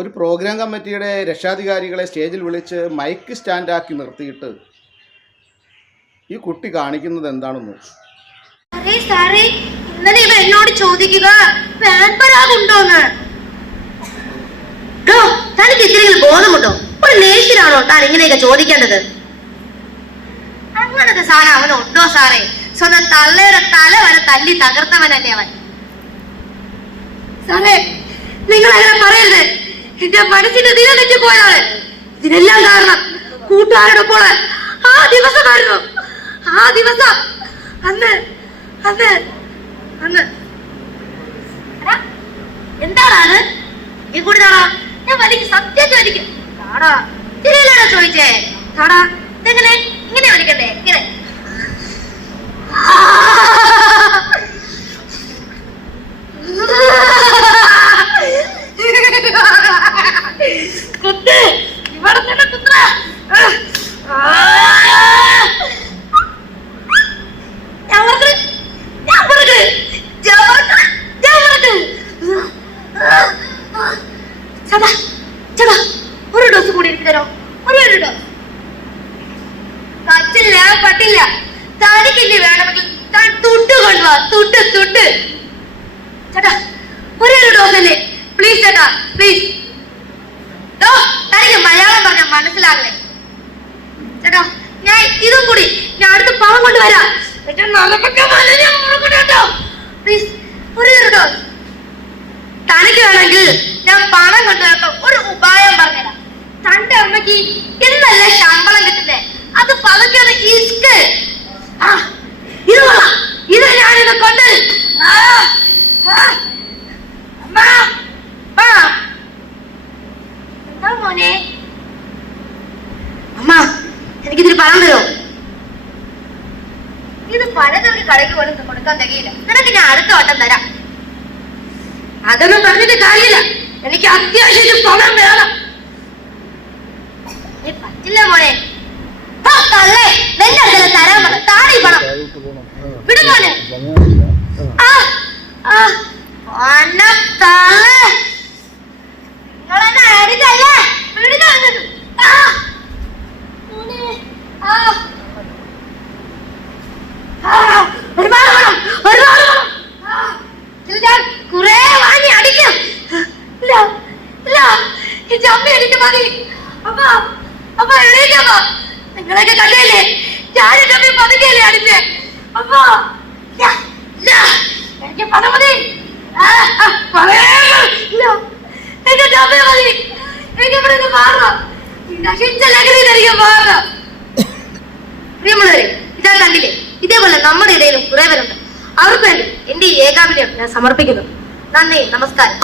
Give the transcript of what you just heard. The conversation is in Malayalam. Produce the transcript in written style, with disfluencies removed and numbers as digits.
ഒരു പ്രോഗ്രാം കമ്മിറ്റിയുടെ രക്ഷാധികാരികളെ സ്റ്റേജിൽ വിളിച്ച് മൈക്ക് സ്റ്റാൻഡാക്കി നിർത്തിയിട്ട് ഈ കുട്ടി കാണിക്കുന്നത് എന്താണെന്ന്. ഇന്നലെ ഇവ എന്നോട് ചോദിക്കുക ഉണ്ടോന്ന്. തനിക്ക് ഇത്തിരി ബോധമുണ്ടോ? ഒരു നേഴ്സിനാണോ താൻ ഇങ്ങനെയൊക്കെ ചോദിക്കേണ്ടത്? അങ്ങനത്തെ സാധനം അവനുണ്ടോ സാറേ? സ്വന്തം തള്ളയുടെ തല വരെ തല്ലി തകർത്തവനല്ലേ അവൻ. സാറേ, നിങ്ങൾ അങ്ങനെ പറയരുത്. എന്റെ മനസ്സിന്റെ നില തെറ്റി പോയതാണ്. ഇതിനെല്ലാം കാരണം കൂട്ടുകാരുടെ പോലെ ആ ദിവസമായിരുന്നു. ആ ദിവസം അന്ന് അന്ന് അന്ന് എന്താണ് ഈ കൂടി താടാ? ഞാൻ വലിക്ക് സത്യം ചോദിക്കും. താടാ ശരിയല്ലേടാ ചോദിച്ചേ? താടാ ഇതെങ്ങനെ ഇങ്ങനെ വലിക്കണ്ടേ? ഇങ്ങനെ കുത്ത് ഇവിടെ തന്നെ കുത്ര. ഒരു ഡോസ് കൂടി എനിക്ക് തരോ? ഒരു ഡോസ് പറ്റില്ല പറ്റില്ല. തനിക്കില്ലേ വേണമെങ്കിൽ താൻ തുട്ട് കൊണ്ടുവാ. തുട്ട് തുട്ട് ചേട്ടാ, ഒരു ഡോസ് അല്ലേ പ്ലീസ് ചേട്ടാ, പ്ലീസ്. തനിക്ക് മലയാളം പറഞ്ഞാൽ മനസ്സിലാകലേ ചേട്ടാ? ഞാൻ ഇതും കൂടി ഞാൻ അടുത്ത് പണം കൊണ്ടുവരാം. പ്ലീസ് ഒരു ഡോസ്. തനിക്ക് വേണമെങ്കിൽ ഞാൻ പണം കൊണ്ടുവരാം. ഒരു ഉപായം പറഞ്ഞുതരാം. തന്റെ അമ്മയ്ക്ക് ഇന്നല്ലേ ശമ്പളം കിട്ടുന്നേ? അത് പതുക്കെ ഇഷ്ക്. ഇത് കൊള്ളാം. ഇത് ഞാനിത് കൊണ്ട് എന്താ മോനെ? അമ്മ, എനിക്കിതിരി പണം തരോ? ഇത് പലതവണ കടയ്ക്ക് പോലും കൊടുക്കാൻ തികയില്ല. നിനക്ക് ഞാൻ അടുത്ത വട്ടം തരാം. അതൊന്നും പറഞ്ഞിട്ട് കാര്യമില്ല. എനിക്ക് അത്യാവശ്യം പണം വേണം. പറ്റില്ല മോനെ. തരാൻ പറ. താടി പണം വിടും മോനെ. നിങ്ങളെന്നെ അടിച്ചല്ലേ? ഒരുപാട് പണം, ഒരുപാട് പണം. ഞാൻ കുറെ വാങ്ങി അടിക്കും. ഇല്ല ഇല്ല, എന്റെ അമ്മ എനിക്ക് മതി. അപ്പൊ അപ്പൊ എണീക്കമ്മ. നിങ്ങളൊക്കെ കണ്ടല്ലേ ഞാൻ എന്റെ അമ്മ പതുക്കെയല്ലേ അടിച്ചേ? അപ്പൊ എനിക്ക് പണം മതി. എന്റെ അമ്മ മതി. എനിക്ക് ഇവിടെ നിന്ന് മാറണം. നശിച്ച ലഹരിയിലായിരിക്കും മാറണം. പ്രിയമുള്ളവരെ, ഇതാ കണ്ടില്ലേ? ഇതേപോലെ നമ്മുടെ ഇടയിലും കുറെ പേരുണ്ട്. അവർക്ക് വേണ്ടി എന്റെ ഈ ഏകാഭിനയം ഞാൻ സമർപ്പിക്കുന്നു. നന്ദി, നമസ്കാരം.